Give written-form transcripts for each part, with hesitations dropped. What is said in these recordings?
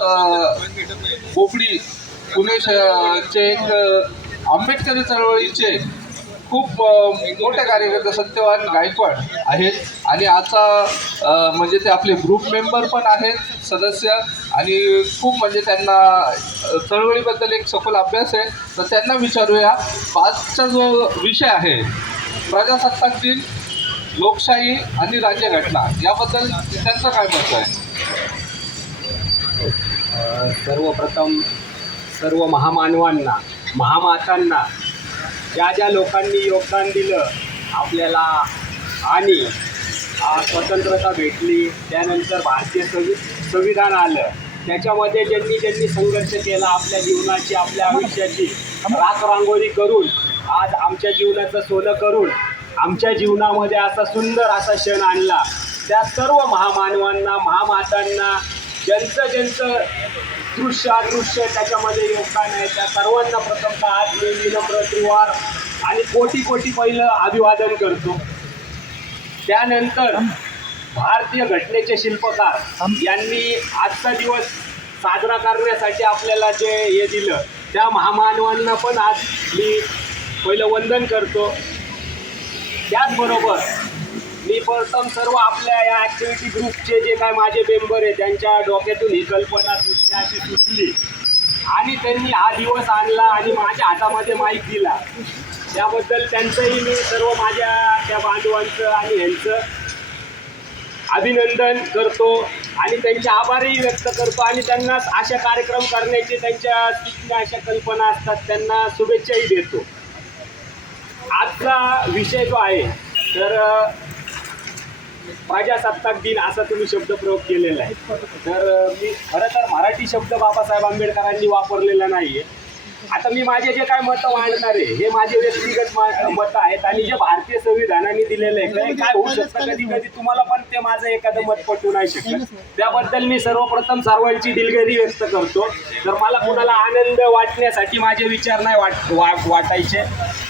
बोबडी पुणे चे एक आंबेडकरी चळवळीचे खूप मोठे कार्यकर्ते सत्यवान गायकवाड आहेत आणि आता म्हणजे ते आपले ग्रुप मेंबर पण आहेत सदस्य आणि खूप म्हणजे त्यांना चळवळीबद्दल एक सखोल अभ्यास आहे. तर त्यांना विचारूया, आजचा जो विषय आहे प्रजासत्ताक दिन, लोकशाही आणि राज्यघटना, याबद्दल त्यांचं काय मत आहे? सर्वप्रथम सर्व महामानवांना, महामातांना, ज्या ज्या लोकांनी योगदान दिलं आपल्याला आणि स्वतंत्रता भेटली, त्यानंतर भारतीय संविधान आलं, त्याच्यामध्ये ज्यांनी संघर्ष केला, आपल्या जीवनाची, आपल्या आयुष्याची राखरांगोळी करून आज आमच्या जीवनाचं सोनं करून आमच्या जीवनामध्ये असा सुंदर असा क्षण आणला, त्या सर्व महामानवांना, महामातांना, ज्यांचं दृश्य त्याच्यामध्ये योगदान आहे, त्या सर्वांना प्रथमतः आज मी विनम्र त्रिवार आणि कोटी पहिलं अभिवादन करतो. त्यानंतर भारतीय घटनेचे शिल्पकार यांनी आजचा दिवस साजरा करण्यासाठी आपल्याला जे हे दिलं, त्या महामानवांना पण आज मी पहिलं वंदन करतो. त्याचबरोबर मी प्रथम सर्व आपल्या या ॲक्टिव्हिटी ग्रुपचे जे काय माझे मेंबर आहे त्यांच्या डोक्यातून ही कल्पना अशी सुचली आणि त्यांनी हा दिवस आणला आणि माझ्या हातामध्ये माईक दिला, त्याबद्दल त्यांचंही मी सर्व माझ्या त्या बांधवांचं आणि ह्यांचं अभिनंदन करतो आणि त्यांचे आभारही व्यक्त करतो आणि त्यांना अशा कार्यक्रम करण्याचे त्यांच्या सूचना, अशा कल्पना असतात, त्यांना शुभेच्छाही देतो. आजचा विषय जो आहे तर प्रजासत्ताक दिन असा तुम्ही शब्दप्रयोग केलेला आहे. तर मी खरं तर मराठी शब्द बाबासाहेब आंबेडकरांनी वापरलेला नाही आहे. आता मी माझे जे काय मतं मांडणार आहे हे माझे व्यक्तिगत मतं आहेत आणि जे भारतीय संविधानाने दिलेलं आहे, काय होऊ शकतं कधी कधी तुम्हाला पण ते माझं एखादं मत पटू नाही शकत. त्याबद्दल मी सर्वप्रथम सर्वांची दिलगिरी व्यक्त करतो. तर मला कुणाला आनंद वाटण्यासाठी माझे विचार नाही वाटायचे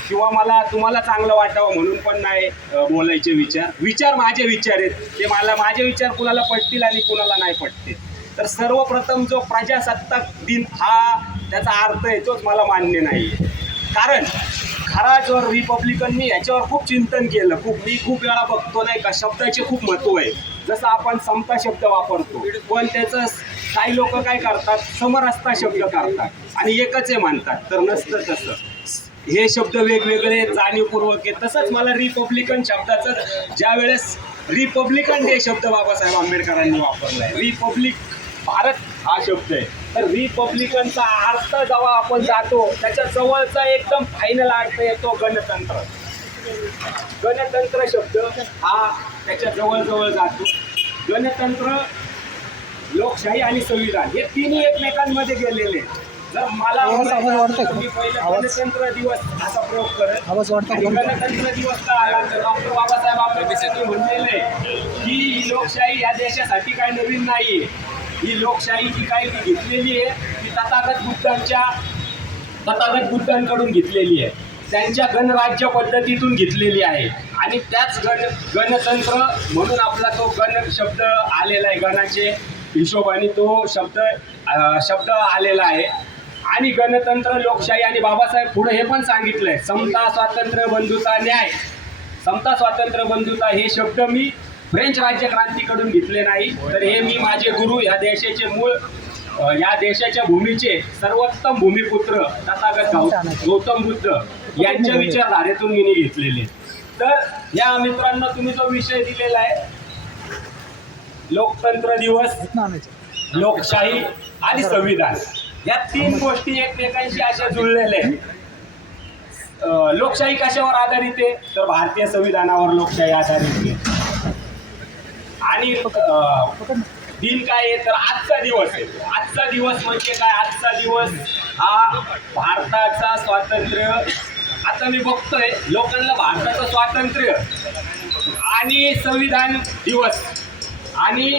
किंवा मला तुम्हाला चांगलं वाटावं म्हणून पण नाही बोलायचे. विचार माझे विचार आहेत, ते माझे विचार कुणाला पटतील आणि कुणाला नाही पटतील. तर सर्वप्रथम जो प्रजासत्ताक दिन हा त्याचा अर्थ आहे तोच मला मान्य नाही आहे. कारण खरा जो रिपब्लिकन, मी याच्यावर खूप चिंतन केलं, मी खूप वेळा बघतो नाही का शब्दाचे खूप महत्त्व आहे. जसं आपण समता शब्द वापरतो पण त्याचं काही लोक काय करतात, समरसता शब्द करतात आणि एकच आहे म्हणतात, तर नसतं तसं. हे शब्द वेगवेगळे जाणीवपूर्वक आहे. तसंच मला रिपब्लिकन शब्दाचं ज्या वेळेस रिपब्लिकन डे शब्द बाबासाहेब आंबेडकरांनी वापरला आहे, रिपब्लिक भारत हा शब्द आहे, तर रिपब्लिकनचा अर्थ जेव्हा आपण जातो त्याच्या जवळचा एकदम फायनल अर्थ येतो गणतंत्र. गणतंत्र शब्द हा त्याच्या जवळ जातो. गणतंत्र, लोकशाही आणि संविधान हे तिन्ही एकमेकांमध्ये गेलेले. जर मला मी पहिला गणतंत्र दिवस असा प्रयोग करत, गणतंत्र दिवस का आला तर डॉक्टर बाबासाहेब आंबेडकरांनी म्हणलेलं आहे की ही लोकशाही या देशासाठी काही नवीन नाही आहे. ही लोकशाही जी काही घेतलेली आहे ती तथागत बुद्धांकडून घेतलेली आहे, त्यांच्या गणराज्य पद्धतीतून घेतलेली आहे आणि त्याच गणतंत्र म्हणून आपला तो गण शब्द आलेला आहे. गणाचे हिशोबाने तो शब्द आलेला आहे. आणि गणतंत्र, लोकशाही आणि बाबासाहेब पुढे हे पण सांगितलंय, समता, स्वातंत्र्य, बंधुता, न्याय. समता, स्वातंत्र्य, बंधुता हे शब्द मी फ्रेंच राज्यक्रांतीकडून घेतले नाही, तर हे मी माझे गुरु, या देशाचे मूळ, या देशाच्या भूमीचे सर्वोत्तम भूमिपुत्र तथागत गौतम बुद्ध यांच्या विचारधारेतून मी घेतलेले. तर या मित्रांनो, तुम्ही जो विषय दिलेला आहे लोकतंत्र दिवस, लोकशाही आणि संविधान, या तीन गोष्टी एकमेकांशी अशा जुळलेल्या आहेत. लोकशाही कशावर आधारित आहे तर भारतीय संविधानावर लोकशाही आधारित आहे. आणि दिन काय आहे तर आजचा दिवस आहे. आजचा दिवस म्हणजे काय, आजचा दिवस हा भारताचा स्वातंत्र्य. आता मी बघतोय लोकांना भारताचं स्वातंत्र्य आणि संविधान दिवस आणि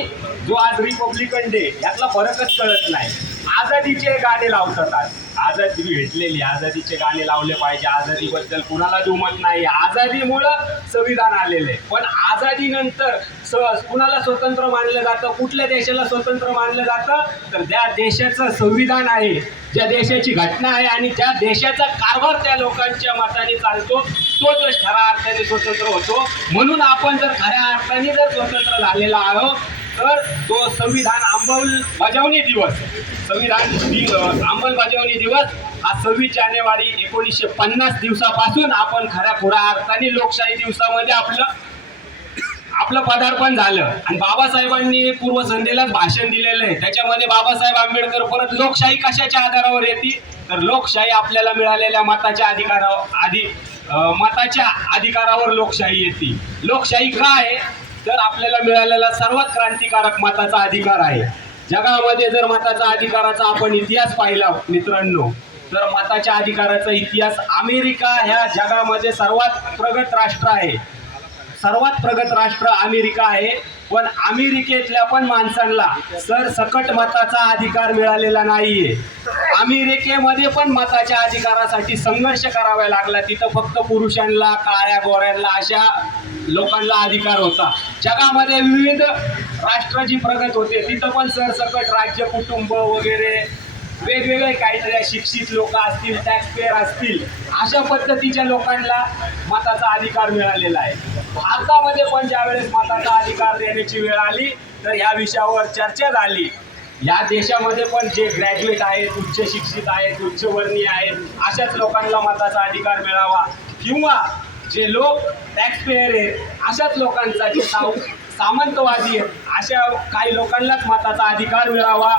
जो आज रिपब्लिकन डे यातला फरकच कळत नाही. आझादीचे गाणे लावतात. आज आझादी भेटलेली, आझादीचे गाणे लावले पाहिजे. आझादीबद्दल कुणाला दुमत नाही. आझादीमुळं संविधान आलेले, पण आझादीनंतर कुणाला स्वतंत्र मानलं जातं, कुठल्या देशाला स्वतंत्र मानलं जातं, तर ज्या देशाचं संविधान आहे, ज्या देशाची घटना आहे आणि ज्या देशाचा कारभार त्या लोकांच्या मताने चालतो, तोच खऱ्या अर्थाने स्वतंत्र होतो. म्हणून आपण जर खऱ्या अर्थाने जर स्वतंत्र झालेला आहोत, तर तो संविधान अंमलबजावणी दिवस, अंमलबजावणी दिवस हा 26 जानेवारी 1950 दिवसापासून आपण खऱ्या अर्थाने लोकशाही दिवसामध्ये आपलं पदार्पण झालं. आणि बाबासाहेबांनी पूर्वसंध्येलाच भाषण दिलेलं आहे. त्याच्यामध्ये बाबासाहेब आंबेडकर परत लोकशाही कशाच्या आधारावर येते, तर लोकशाही आपल्याला मिळालेल्या मताच्या अधिकारावर लोकशाही येते. लोकशाही का आहे, तर आपल्याला मिळालेला सर्वात क्रांतिकारक मताचा अधिकार आहे. जगामध्ये जर मताचा अधिकाराचा आपण इतिहास पाहिला मित्रांनो, तर मताच्या अधिकाराचा इतिहास अमेरिका ह्या जगामध्ये सर्वात प्रगत राष्ट्र आहे. सर्वात प्रगत राष्ट्र अमेरिका आहे. पण अमेरिकेतल्या पण माणसांना सरसकट मताचा अधिकार मिळालेला नाहीये. अमेरिकेमध्ये पण मताच्या अधिकारासाठी संघर्ष करावा लागला. तिथं फक्त पुरुषांना, काळ्या गोऱ्यांना अशा लोकांना अधिकार होता. जगामध्ये विविध राष्ट्र जी प्रगत होते तिथं पण सरसकट राज्य, कुटुंब वगैरे वेगवेगळे काहीतरी शिक्षित लोक असतील, टॅक्सपेअर असतील, अशा पद्धतीच्या लोकांना मताचा अधिकार मिळालेला आहे. भारतामध्ये पण ज्यावेळेस मताचा अधिकार देण्याची वेळ आली तर ह्या विषयावर चर्चा झाली. या देशामध्ये पण जे ग्रॅज्युएट आहेत, उच्च शिक्षित आहेत, उच्चवर्णीय आहेत, अशाच लोकांना मताचा अधिकार मिळावा, किंवा जे लोक टॅक्सपेअर आहेत अशाच लोकांचा, जे सामंतवादी आहेत अशा काही लोकांनाच मताचा अधिकार मिळावा,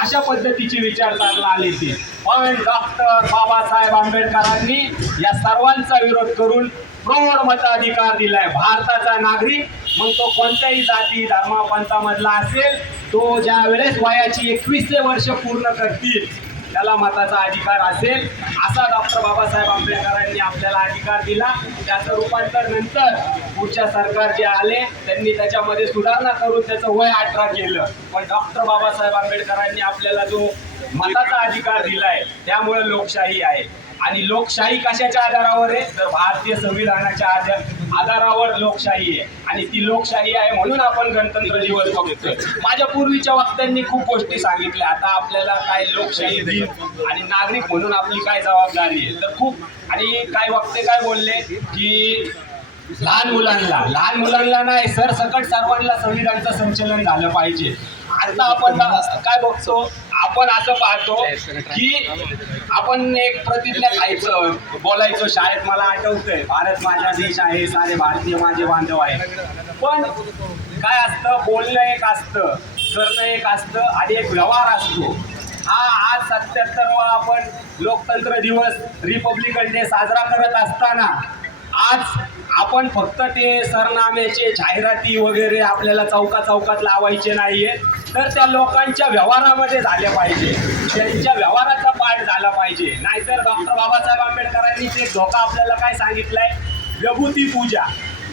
अशा पद्धतीची विचारधारणा आली ती. पण डॉक्टर बाबासाहेब आंबेडकरांनी या सर्वांचा विरोध करून प्रौढ मताधिकार दिलाय. भारताचा नागरिक मग तो कोणत्याही जाती धर्म पंथामधला असेल, तो ज्या वेळेस वयाची 21 वर्ष पूर्ण करतील त्याला मताचा अधिकार असेल, असा डॉक्टर बाबासाहेब आंबेडकरांनी आपल्याला अधिकार दिला. त्याचं रूपांतर नंतर पुढच्या सरकार जे आले त्यांनी त्याच्यामध्ये सुधारणा करून त्याचं वय 18 केलं. पण डॉक्टर बाबासाहेब आंबेडकरांनी आपल्याला जो मताचा अधिकार दिलाय त्यामुळे लोकशाही आहे. आणि लोकशाही कशाच्या आधारावर आहे, तर भारतीय संविधानाच्या आधारावर लोकशाही आहे. आणि ती लोकशाही आहे म्हणून आपण गणतंत्र दिवस बघतोय. माझ्या पूर्वीच्या वक्त्यांनी खूप गोष्टी सांगितल्या. आता आपल्याला काय लोकशाही दिन आणि नागरिक म्हणून आपली काय जबाबदारी आहे, तर खूप. आणि काय वक्ते काय बोलले की लहान मुलांना नाही, सरसकट सर्वांना संविधानाचं संचलन झालं पाहिजे. आता आपण काय बघतो, आपण असं पाहतो की आपण एक प्रतिज्ञा बोलायचो शाळेत. मला आठवतंय, भारत माझा देश आहे, सारे भारतीय माझे बांधव आहे. पण काय असतं, बोलणं एक असतं, करणं एक असतं आणि एक व्यवहार असतो. आज 77वा आपण लोकतंत्र दिवस, रिपब्लिकन डे साजरा करत असताना आज आपण फक्त ते सरनाम्याचे जाहिराती वगैरे आपल्याला चौकात लावायचे नाहीये, तर त्या लोकांच्या व्यवहारामध्ये झाले पाहिजे, त्यांच्या व्यवहाराचा पाठ झाला पाहिजे. नाहीतर डॉक्टर बाबासाहेब आंबेडकरांनी ते धोका आपल्याला काय सांगितलंय, विभूती पूजा.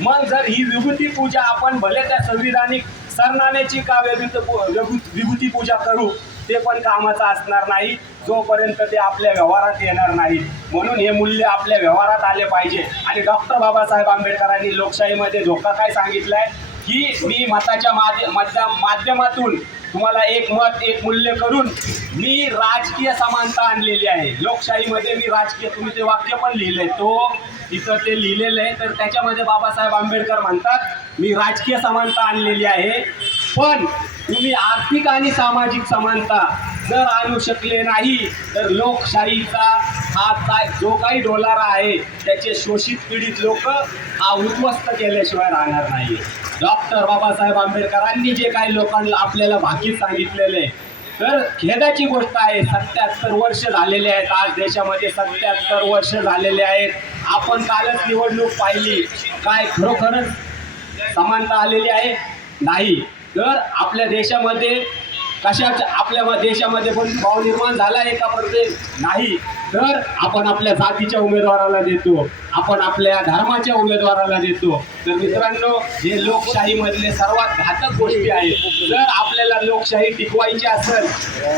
मग जर ही विभूती पूजा आपण भले त्या संविधानिक सरनाम्याची का विभूती पूजा करू, ते पण कामाचं असणार नाही जोपर्यंत ते आपल्या व्यवहारात येणार नाहीत. म्हणून हे मूल्य आपल्या व्यवहारात आले पाहिजे. आणि डॉक्टर बाबासाहेब आंबेडकरांनी लोकशाहीमध्ये धोका काय सांगितलाय की मी मताच्या माध्यमातून तुम्हाला एक मत एक मूल्य करून मी राजकीय समानता आणलेली आहे. लोकशाहीमध्ये मी राजकीय, तुम्ही ते वाक्य पण लिहिलंय, तो तिथं ते लिहिलेलं आहे. तर त्याच्यामध्ये बाबासाहेब आंबेडकर म्हणतात मी राजकीय समानता आणलेली आहे, पण तुम्ही आर्थिक आणि सामाजिक समानता जर आणू शकले नाही तर लोकशाहीचा हा जो काही डोलारा आहे त्याचे शोषित पीडित लोक हा उद्ध्वस्त केल्याशिवाय राहणार नाही. डॉक्टर बाबासाहेब आंबेडकरांनी जे काही लोकांना आपल्याला भाकीत सांगितलेले, तर खेदाची गोष्ट आहे 77 वर्ष झालेले आहेत. आज देशामध्ये 77 वर्ष झालेले आहेत. आपण कालच निवडणूक पाहिली, काय खरोखरच समानता आलेली आहे? नाही. तर आपल्या देशामध्ये कशाच आपल्या देशामध्ये पण भाव निर्माण झाला आहे का प्रत्येक नाही, तर आपण आपल्या जातीच्या उमेदवाराला देतो, आपण आपल्या धर्माच्या उमेदवाराला देतो. तर मित्रांनो, हे लोकशाहीमधले सर्वात घातक गोष्टी आहेत. जर आपल्याला लोकशाही टिकवायची असेल,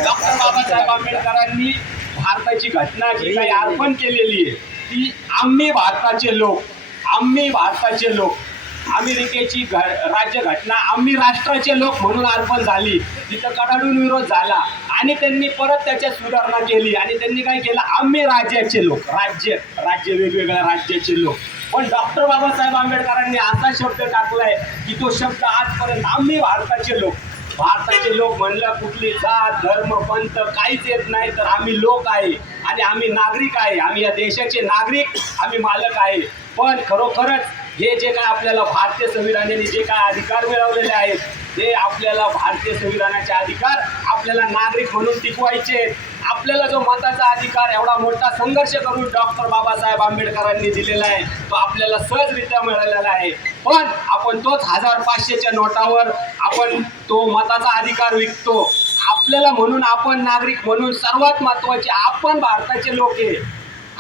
डॉक्टर बाबासाहेब आंबेडकरांनी भारताची घटना जी काही अर्पण केलेली आहे ती आम्ही भारताचे लोक, आम्ही भारताचे लोक, अमेरिकेची राज्यघटना आम्ही राष्ट्राचे लोक म्हणून अर्पण झाली. तिथं कडाडून विरोध झाला आणि त्यांनी परत त्याच्यात सुधारणा केली आणि त्यांनी काय केलं, आम्ही राज्याचे लोक, राज्य वेगवेगळ्या राज्याचे लोक. पण डॉक्टर बाबासाहेब आंबेडकरांनी असा शब्द टाकलाय की तो शब्द आजपर्यंत आम्ही भारताचे लोक, भारताचे लोक म्हणलं कुठली जात धर्म पंथ काहीच येत नाही, तर आम्ही लोक आहे आणि आम्ही नागरिक आहे, आम्ही या देशाचे नागरिक, आम्ही मालक आहे. पण खरोखरच हे जे काय आपल्याला भारतीय संविधानाने जे काय अधिकार मिळवलेले आहेत, ते आपल्याला भारतीय संविधानाचे अधिकार आपल्याला नागरिक म्हणून टिकवायचे आहेत. आपल्याला जो मताचा अधिकार एवढा मोठा संघर्ष करून डॉक्टर बाबासाहेब आंबेडकरांनी दिलेला आहे तो आपल्याला सहजरित्या मिळालेला आहे. पण आपण तोच 1500च्या नोटावर आपण तो मताचा अधिकार विकतो. आपल्याला म्हणून, आपण नागरिक म्हणून सर्वात महत्त्वाचे आपण भारताचे लोक आहे,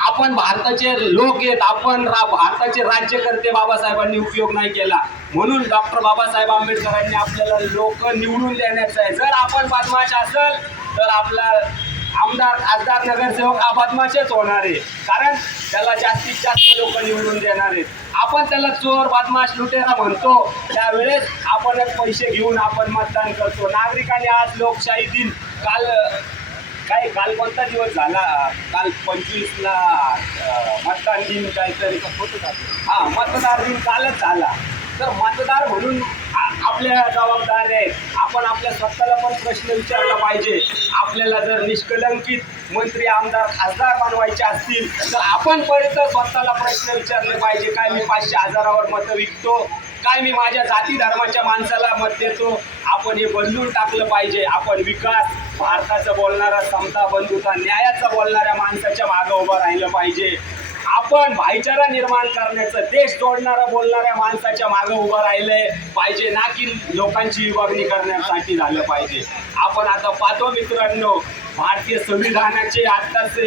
आपण भारताचे लोक आहेत, आपण भारताचे राज्यकर्ते बाबासाहेबांनी उपयोग नाही केला. म्हणून डॉक्टर बाबासाहेब आंबेडकरांनी आपल्याला लोक निवडून देण्याचं आहे. जर आपण बदमाश असेल तर आपला आमदार खासदार नगरसेवक हा बदमाशच होणार आहे, कारण त्याला जास्तीत जास्त लोक निवडून देणार आहेत. आपण त्याला चोर बदमाश लुटेरा म्हणतो, त्यावेळेस आपणच पैसे घेऊन आपण मतदान करतो. नागरिकांनी आज लोकशाही दिन काल कोणता दिवस झाला, काल 25ला मतदान दिन काहीतरी हां, मतदार दिन कालच झाला. तर मतदार म्हणून आपल्या जबाबदारी आहेत. आपण आपल्या स्वतःला पण प्रश्न विचारला पाहिजे. आपल्याला जर निष्कलंकित मंत्री आमदार खासदार बनवायचे असतील तर आपण पर्यंत स्वतःला प्रश्न विचारले पाहिजे, काय मी 500,000वर मतं विकतो, काय मी माझ्या जाती धर्माच्या माणसाला मत देतो. आपण हे बदलून टाकलं पाहिजे. आपण विकास, भारताचं बोलणारा, समता बंधुता न्यायाचं बोलणाऱ्या माणसाच्या मागं उभं राहिलं पाहिजे. आपण भाईचारा निर्माण करण्याचं, देश जोडणारा बोलणाऱ्या माणसाच्या मागं उभं राहिलंय पाहिजे, ना की लोकांची विभागणी करण्यासाठी झालं पाहिजे. आपण आता पाहतो मित्रांनो, भारतीय संविधानाचे आत्ताच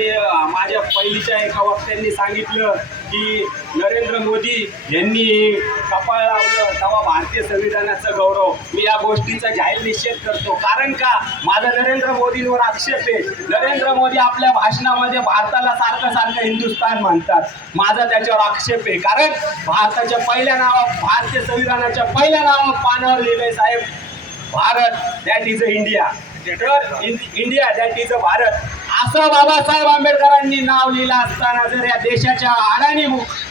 माझ्या पहिलीच्या एका वक्त्यांनी सांगितलं की नरेंद्र मोदी यांनी कपाळ लावलं तेव्हा भारतीय संविधानाचा गौरव. मी या गोष्टीचा जाहीर निषेध करतो. कारण का, माझा नरेंद्र मोदींवर आक्षेप आहे. नरेंद्र मोदी आपल्या भाषणामध्ये भारताला सारखं हिंदुस्थान म्हणतात. माझा त्याच्यावर आक्षेप आहे. कारण भारताच्या पहिल्या नावात, भारतीय संविधानाच्या पहिल्या नावात पानावर लिहिलंय साहेब, Bharat that is a India, तर India that is a Bharat. असं बाबासाहेब आंबेडकरांनी नाव लिहिलं असताना जर या देशाच्या अडाणी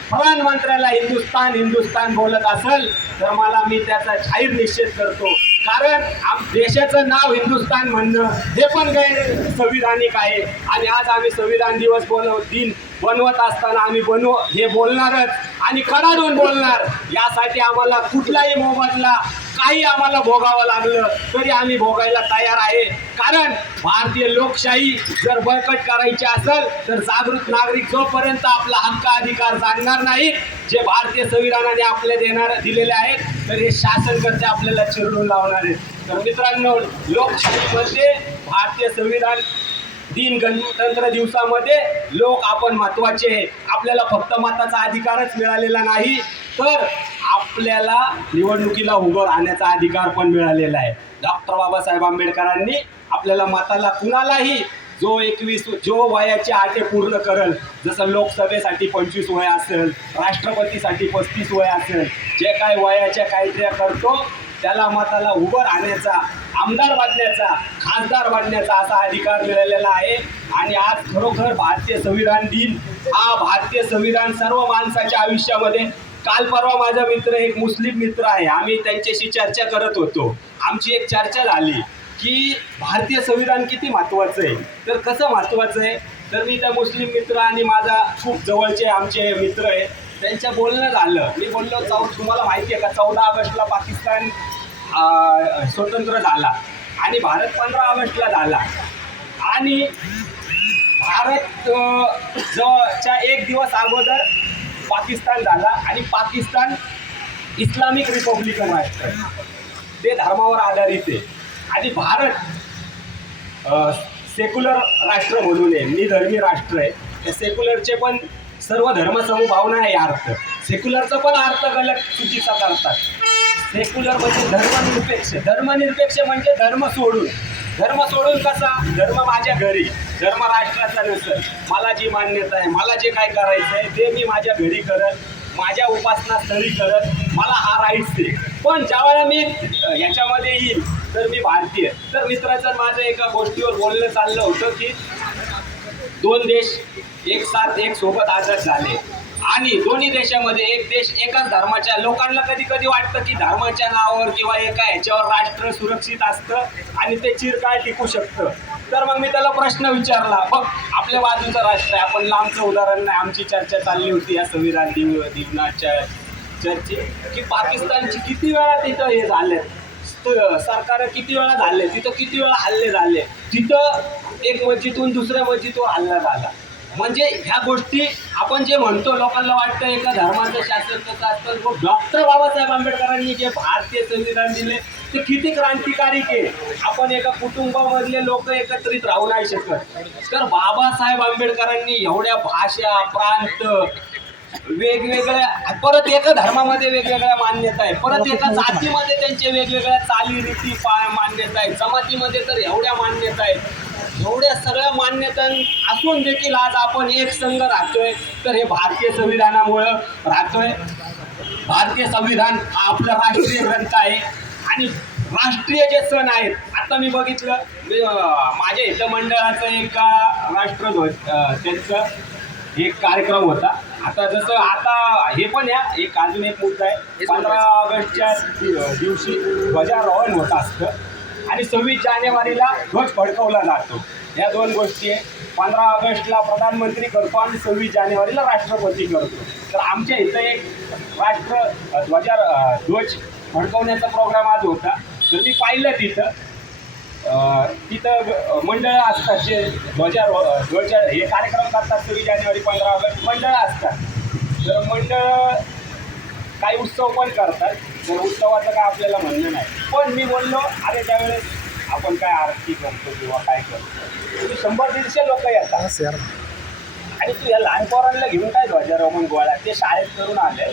प्रधानमंत्र्याला हिंदुस्थान हिंदुस्थान बोलत असेल तर मी त्याचा जाहीर निषेध करतो. कारण देशाचं नाव हिंदुस्थान म्हणणं हे पण गैर संविधानिक आहे. आणि आज आम्ही संविधान दिवस दिन बनवत असताना आम्ही हे बोलणारच आणि कडाडून बोलणार. यासाठी आम्हाला कुठलाही मोबदला, काही आम्हाला भोगावं लागलं तरी आम्ही भोगायला तयार आहे. कारण भारतीय लोकशाही जर बळकट करायची असेल तर जागृत नागरिक जोपर्यंत आपला हक्क अधिकार जाणणार नाहीत, जे भारतीय संविधानाने आपल्याला दिलेले आहेत, तर हे शासनकर्ते आपल्याला चिरडून लावणार आहेत. तर मित्रांनो, लोकशाहीमध्ये भारतीय संविधान दिन गणतंत्र दिवसामध्ये लोक आपण महत्त्वाचे आहे. आपल्याला फक्त मताचा अधिकारच मिळालेला नाही, तर आपल्याला निवडणुकीला उभं राहण्याचा अधिकार पण मिळालेला आहे. डॉक्टर बाबासाहेब आंबेडकरांनी आपल्याला मताला कुणालाही जो वयाची अटी पूर्ण करेल, जसं लोकसभेसाठी 25 वय असेल, राष्ट्रपतीसाठी 35 वय असेल, जे काय वयाच्या कायद्या करतो त्याला मताला उभं राहण्याचा, आमदार बनण्याचा, खासदार बनण्याचा असा अधिकार मिळालेला आहे. आणि आज खरोखर भारतीय संविधान दिन हा भारतीय संविधान सर्व माणसाच्या आयुष्यामध्ये, काल परवा माझा मित्र, एक मुस्लिम मित्र आहे, आम्ही त्यांच्याशी चर्चा करत होतो. आमची एक चर्चा झाली की भारतीय संविधान किती महत्त्वाचं आहे. तर कसं महत्त्वाचं आहे, तर मी त्या मुस्लिम मित्र आणि माझा खूप जवळचे आमचे मित्र आहे त्यांच्या बोलणं झालं. मी बोललो, तुम्हाला माहिती आहे का 14 ऑगस्टला पाकिस्तान स्वतंत्र झाला आणि भारत 15 ऑगस्टला झाला. आणि भारत च्या एक दिवस अगोदर पाकिस्तान झाला आणि पाकिस्तान इस्लामिक रिपब्लिकन राष्ट्र, ते धर्मावर आधारित आहे. आणि भारत सेक्युलर राष्ट्र म्हणून आहे, निधर्मी राष्ट्र आहे. त्या सेक्युलरचे पण सर्व धर्मसमभावना आहे अर्थ. सेक्युलरचा पण अर्थ गलत चुकीचा करतात. सेक्युलर म्हणजे धर्मनिरपेक्ष. धर्मनिरपेक्ष म्हणजे धर्म सोडून कसा? धर्म माझ्या घरी, धर्म राष्ट्राचा नसेल. मला जी मान्यता आहे, मला जे काय करायचं आहे ते मी माझ्या घरी करत, माझ्या उपासना स्थळी करत, मला हा राईट्स आहे. पण ज्यावेळेला मी ह्याच्यामध्ये येईल तर मी भारतीय. तर मित्राचं माझं एका गोष्टीवर बोलणं चाललं होतं की दोन देश एक सोबत आझाद झाले आणि दोन्ही देशामध्ये एक देश एकाच धर्माच्या लोकांना कधी कधी वाटतं की धर्माच्या नावावर किंवा एका ह्याच्यावर राष्ट्र सुरक्षित असतं आणि ते चिरकाळ टिकू शकतं. तर मग मी त्याला प्रश्न विचारला, बघ आपल्या बाजूचं राष्ट्र आहे, आपण लांबचं उदाहरण नाही, आमची चर्चा चालली होती या संविधान दिनाच्या चर्चेत की पाकिस्तानची किती वेळा तिथं हे झाले, सरकार किती वेळा झाले, तिथं किती वेळा हल्ले झाले, तिथं एक मस्जिदून दुसऱ्या मस्जिदवर हल्ला झाला. म्हणजे ह्या गोष्टी आपण जे म्हणतो लोकांना वाटतं एका धर्माचं शासन कसं असतं. डॉक्टर बाबासाहेब आंबेडकरांनी जे भारतीय संविधान दिले ते किती क्रांतिकारी आहे. आपण एका कुटुंबामधले लोक एकत्रित राहू नाही शकत. तर बाबासाहेब आंबेडकरांनी एवढ्या भाषा, प्रांत, वेगवेगळ्या, परत एका धर्मामध्ये वेगवेगळ्या मान्यता आहे, परत एका जातीमध्ये त्यांचे वेगवेगळ्या चालीरीती मान्यता आहे, जमातीमध्ये तर एवढ्या मान्यता आहेत. एवढ्या सगळ्या मान्यता असून देखील आज आपण एक संघ राहतोय. तर हे भारतीय संविधानामुळं राहतोय. भारतीय संविधान हा आपला राष्ट्रीय ग्रंथ आहे आणि राष्ट्रीय जे सण आहेत, आता मी बघितलं माझ्या इथं मंडळाचं एक राष्ट्रध्वज त्यांचं एक कार्यक्रम होता. आता जसं आता हे पण एक अजून एक मुद्दा आहे, 15 ऑगस्टच्या दिवशी ध्वजारोहण होत असतं आणि 26 जानेवारीला ध्वज फडकवला जातो. या दोन गोष्टी आहे. 15 ऑगस्टला प्रधानमंत्री करतो आणि 26 जानेवारीला राष्ट्रपती करतो. तर आमच्या इथं एक ध्वज फडकवण्याचा प्रोग्राम आज होता. तर मी पाहिलं तिथं मंडळं असतात जे ध्वज हे कार्यक्रम करतात. 26 जानेवारी 15 ऑगस्ट मंडळं असतात. तर मंडळ काही उत्सव पण करतात. तर उत्सवाचं काय आपल्याला म्हणणं नाही. पण मी बोललो अरे त्यावेळेस आपण काय आरती करतो किंवा काय करतो, तुम्ही 100-150 लोक येतात आणि तू या लहान पोरांना घेऊन काय ध्वजारोहण गोळा, ते शाळेत करून आले,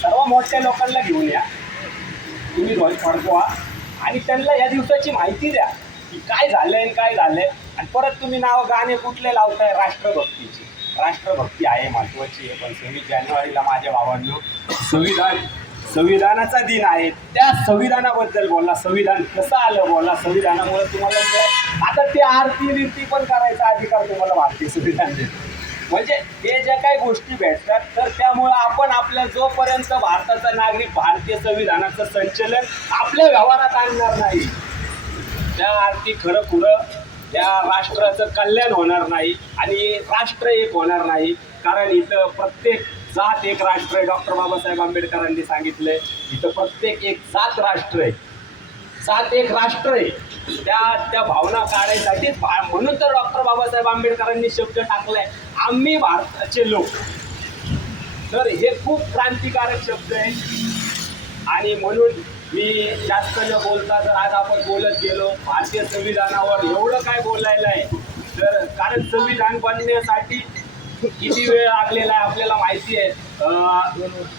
सर्व मोठ्या लोकांना घेऊन या, तुम्ही ध्वज फडकवा आणि त्यांना या दिवसाची माहिती द्या की काय झालंय आणि काय झालंय. आणि परत तुम्ही गाणे कुठले लावताय, राष्ट्रभक्तीची. राष्ट्रभक्ती आहे महत्वाची आहे. पण 26 जानेवारीला माझ्या भावांनो संविधानाचा दिन आहे. त्या संविधानाबद्दल बोला, संविधान कसं आलं बोला, संविधानामुळे तुम्हाला आता ते आरती पण करायचा अधिकार तुम्हाला भारतीय संविधान देतं. म्हणजे हे ज्या काही गोष्टी भेटतात तर त्यामुळं आपण आपल्या जोपर्यंत भारताचा नागरिक भारतीय संविधानाचं संचलन आपल्या व्यवहारात आणणार नाही, त्या आरती खरं त्या राष्ट्राचं कल्याण होणार नाही आणि राष्ट्र एक होणार नाही. कारण इथं प्रत्येक जात एक राष्ट्र आहे. डॉक्टर बाबासाहेब आंबेडकरांनी सांगितलंय इथं प्रत्येक एक जात राष्ट्र आहे, जात एक राष्ट्र आहे. त्या भावना काढायसाठीच म्हणून तर डॉक्टर बाबासाहेब आंबेडकरांनी शब्द टाकलाय आम्ही भारताचे लोक. तर हे खूप क्रांतिकारक शब्द आहे आणि म्हणून मी जास्त न बोलता जर आज आपण बोलत गेलो भारतीय संविधानावर एवढं काय बोलायला आहे. तर कारण संविधान बनण्यासाठी किती वेळ लागलेला आहे आपल्याला माहिती आहे.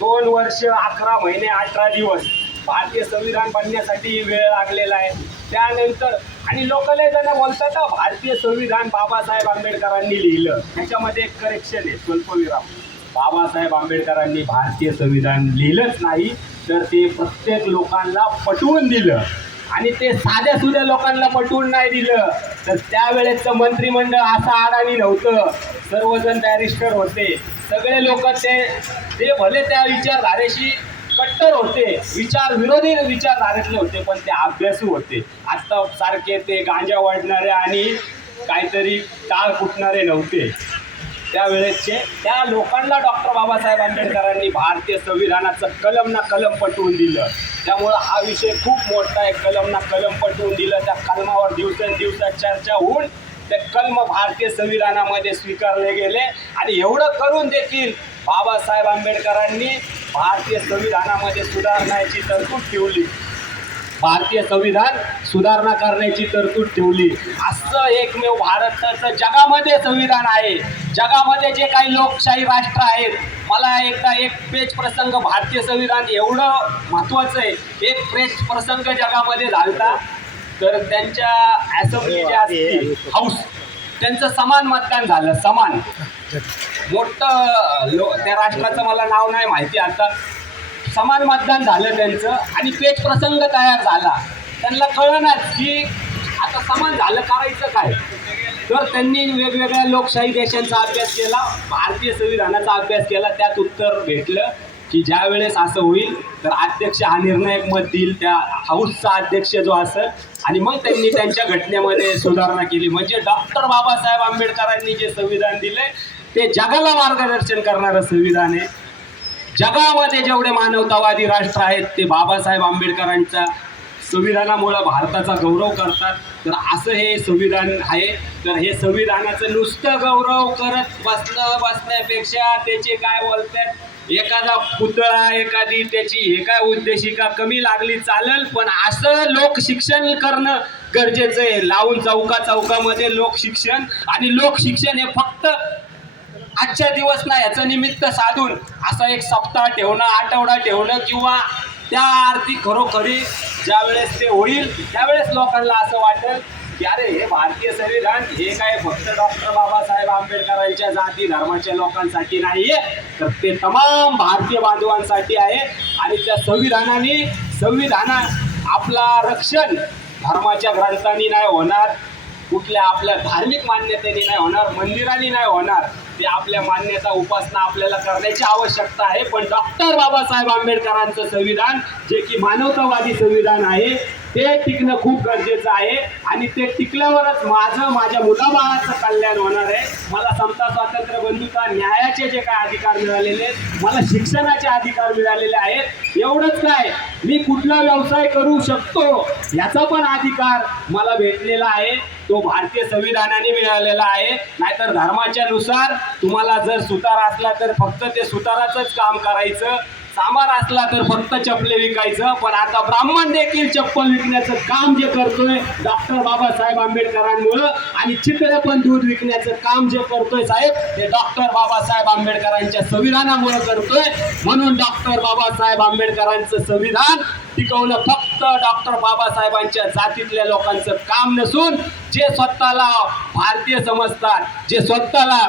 2 वर्ष 11 महिने 18 दिवस भारतीय संविधान बनण्यासाठी वेळ लागलेला आहे. त्यानंतर आणि लोकांना जण बोलतात भारतीय संविधान बाबासाहेब आंबेडकरांनी लिहिलं, त्याच्यामध्ये एक करेक्शन आहे, स्वल्पविराम. बाबासाहेब आंबेडकरांनी भारतीय संविधान लिहिलंच नाही, तर ते प्रत्येक लोकांना पटवून दिलं आणि ते साध्या सुध्या लोकांना पटवून नाही दिलं. तर त्यावेळेचं मंत्रिमंडळ असं अडाणी नव्हतं, सर्वजण बॅरिस्टर होते, सगळे लोक ते भले त्या विचारधारेशी कट्टर होते, विरोधी विचारधारेतले होते, पण ते अभ्यासू होते. आता सारखे ते गांजा वाढणारे आणि काहीतरी टाळ फुटणारे नव्हते. त्यावेळेसचे त्या लोकांना डॉक्टर बाबासाहेब आंबेडकरांनी भारतीय संविधानाचं कलम ना कलम पटवून दिलं. त्यामुळं हा विषय खूप मोठा आहे. कलम ना कलम पटवून दिलं, त्या कलमावर दिवसेंदिवसात चर्चा होऊन ते कलम भारतीय संविधानामध्ये स्वीकारले गेले आणि एवढं करून देखील बाबासाहेब आंबेडकरांनी भारतीय संविधानामध्ये सुधारण्याची तरतूद ठेवली. भारतीय संविधान सुधारणा करण्याची तरतूद ठेवली. असं एकमेव भारताचं जगामध्ये संविधान आहे. जगामध्ये जे काही लोकशाही राष्ट्र आहेत, मला एकदा एक पेच प्रसंग, भारतीय संविधान एवढं महत्त्वाचं आहे, एक पेच प्रसंग जगामध्ये झालता. तर त्यांच्या असेंब्ली जे असते हाऊस, त्यांचं समान मतदान झालं. समान मोठं त्या राष्ट्राचं मला नाव नाही माहिती आता. समान मतदान झालं त्यांचं आणि पेच प्रसंग तयार झाला. त्यांना कळनाच की आता समान झालं, करायचं काय. तर त्यांनी वेगवेगळ्या लोकशाही देशांचा अभ्यास केला, भारतीय संविधानाचा अभ्यास केला. त्यात उत्तर भेटलं की ज्या वेळेस असं होईल तर अध्यक्ष हा निर्णायक मत देईल, त्या हाऊसचा अध्यक्ष जो असेल. आणि मग त्यांनी त्यांच्या घटनेमध्ये सुधारणा केली. म्हणजे डॉक्टर बाबासाहेब आंबेडकरांनी जे संविधान दिले ते जगाला मार्गदर्शन करणारं संविधान आहे. जगामध्ये जेवढे मानवतावादी राष्ट्र आहेत ते बाबासाहेब आंबेडकरांच्या संविधानामुळं भारताचा गौरव करतात. तर असं हे संविधान आहे. तर हे संविधानाचं नुसतं गौरव करत बसण्यापेक्षा त्याचे काय बोलतात, एखादा पुतळा, एखादी त्याची हे काय उद्देशिका कमी लागली चालेल, पण असं लोकशिक्षण करणं गरजेचं आहे. लावून चौकामध्ये लोकशिक्षण. आणि लोकशिक्षण हे फक्त आजच्या दिवस नाही, याचं निमित्त साधून असं एक सप्ताह ठेवणं, आठवडा ठेवणं, किंवा त्या अर्थी खरोखरी ज्यावेळेस ते होईल त्यावेळेस लोकांना असं वाटेल की अरे हे भारतीय संविधान हे काय फक्त डॉक्टर बाबासाहेब आंबेडकरांच्या जाती धर्माच्या लोकांसाठी नाही आहे, तर ते तमाम भारतीय बांधवांसाठी आहे. आणि त्या संविधाना आपला रक्षण धर्माच्या ग्रंथांनी नाही होणार, कुठल्या आपल्या धार्मिक मान्यतेने नाही होणार, मंदिरांनी नाही होणार. ते आपल्या मान्यता उपासना आपल्याला करण्याची आवश्यकता आहे. पण डॉक्टर बाबासाहेब आंबेडकरांचं संविधान, जे की मानवतावादी संविधान आहे, ते टिकणं खूप गरजेचं आहे. आणि ते टिकल्यावरच माझ्या मुलाबाळाचं कल्याण होणार आहे. मला समता, स्वातंत्र्य, बंधुता, न्यायाचे जे काय अधिकार मिळालेले आहेत, मला शिक्षणाचे अधिकार मिळालेले आहेत. एवढंच काय, मी कुठला व्यवसाय करू शकतो याचा पण अधिकार मला भेटलेला आहे. तो भारतीय संविधानाने मिळालेला आहे. नाहीतर धर्माच्या नुसार तुम्हाला जर सुतार असला तर फक्त ते सुताराचंच काम करायचं, सामार असला तर फक्त चपले विकायचं. पण आता ब्राह्मण देखील चप्पल विकण्याचं काम जे करतोय डॉक्टर बाबासाहेब आंबेडकरांमुळं, आणि चितळे पण दूध विकण्याचं काम जे करतोय साहेब, ते डॉक्टर बाबासाहेब आंबेडकरांच्या संविधानामुळे करतोय. म्हणून डॉक्टर बाबासाहेब आंबेडकरांचं संविधान टिकवणं फक्त डॉक्टर बाबासाहेबांच्या जातीतल्या लोकांचं काम नसून, जे स्वतःला भारतीय समजतात, जे स्वतःला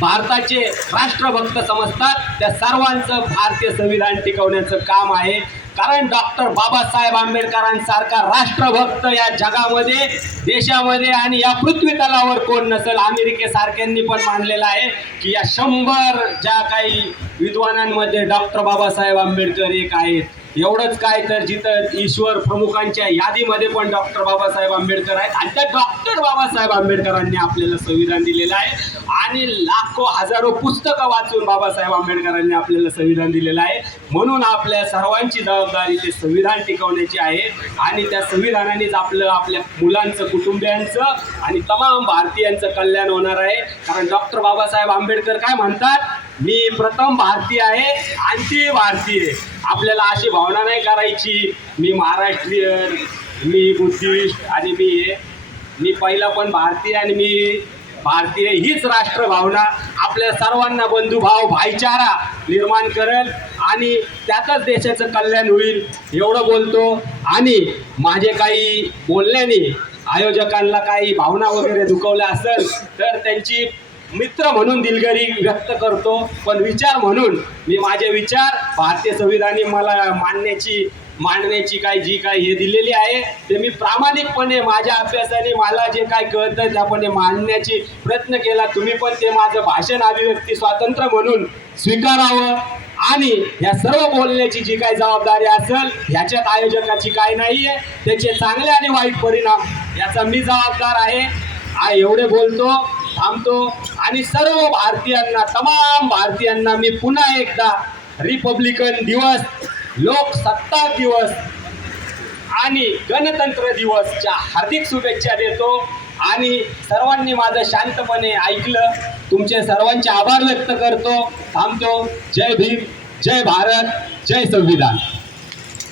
भारताचे राष्ट्रभक्त समजतात, त्या सर्वांचं भारतीय संविधान टिकवण्याचं काम आहे. कारण डॉक्टर बाबासाहेब आंबेडकरांसारखा राष्ट्रभक्त या जगामध्ये, देशामध्ये आणि या पृथ्वी तलावर कोण नसेल. अमेरिकेसारख्यांनी पण मानलेलं आहे की या 100 ज्या काही विद्वानांमध्ये डॉक्टर बाबासाहेब आंबेडकर एक आहेत. एवढंच काय, तर जिथं ईश्वर प्रमुखांच्या यादीमध्ये पण डॉक्टर बाबासाहेब आंबेडकर आहेत. आणि त्या डॉक्टर बाबासाहेब आंबेडकरांनी आपल्याला संविधान दिलेलं आहे. आणि लाखो हजारो पुस्तकं वाचून बाबासाहेब आंबेडकरांनी आपल्याला संविधान दिलेलं आहे. म्हणून आपल्या सर्वांची जबाबदारी ते संविधान टिकवण्याची आहे. आणि त्या संविधानानेच आपल्या मुलांचं, कुटुंबियांचं आणि तमाम भारतीयांचं कल्याण होणार आहे. कारण डॉक्टर बाबासाहेब आंबेडकर काय म्हणतात, मी प्रथम भारतीय आहे, अंतिम भारतीय. आपल्याला अशी भावना नाही करायची मी महाराष्ट्रीयन, मी बुद्धिस्ट आणि मी पहिला पण भारतीय आणि मी भारतीय. हीच राष्ट्रभावना आपल्या सर्वांना बंधुभाव, भाईचारा निर्माण करेल आणि त्यातच देशाचं कल्याण होईल. एवढं बोलतो. आणि माझे काही बोलण्याने आयोजकांना काही भावना वगैरे दुखवल्या असेल तर त्यांची मित्र म्हणून दिलगिरी व्यक्त करतो. पण विचार म्हणून मी माझे विचार भारतीय संविधानी मला मांडण्याची जी काय हे दिलेली आहे ते मी प्रामाणिकपणे माझ्या अभ्यासाने मला जे काय कळतं त्यापणे मांडण्याची प्रयत्न केला. तुम्ही पण ते माझं भाषण, अभिव्यक्ती स्वातंत्र्य म्हणून स्वीकारावं. आणि या सर्व बोलण्याची जी काही जबाबदारी असेल ह्याच्यात आयोजकाची काय नाही आहे. त्याचे चांगले आणि वाईट परिणाम याचा मी जबाबदार आहे. एवढे बोलतो, थांबतो. आणि सर्व भारतीयांना, तमाम भारतीयांना मी पुन्हा एकदा रिपब्लिकन दिवस, लोकसत्ता दिवस आणि गणतंत्र दिवसच्या हार्दिक शुभेच्छा देतो. आणि सर्वांनी माझं शांतपणे ऐकलं, तुमचे सर्वांचे आभार व्यक्त करतो. थांबतो. जय भीम, जय भारत, जय संविधान.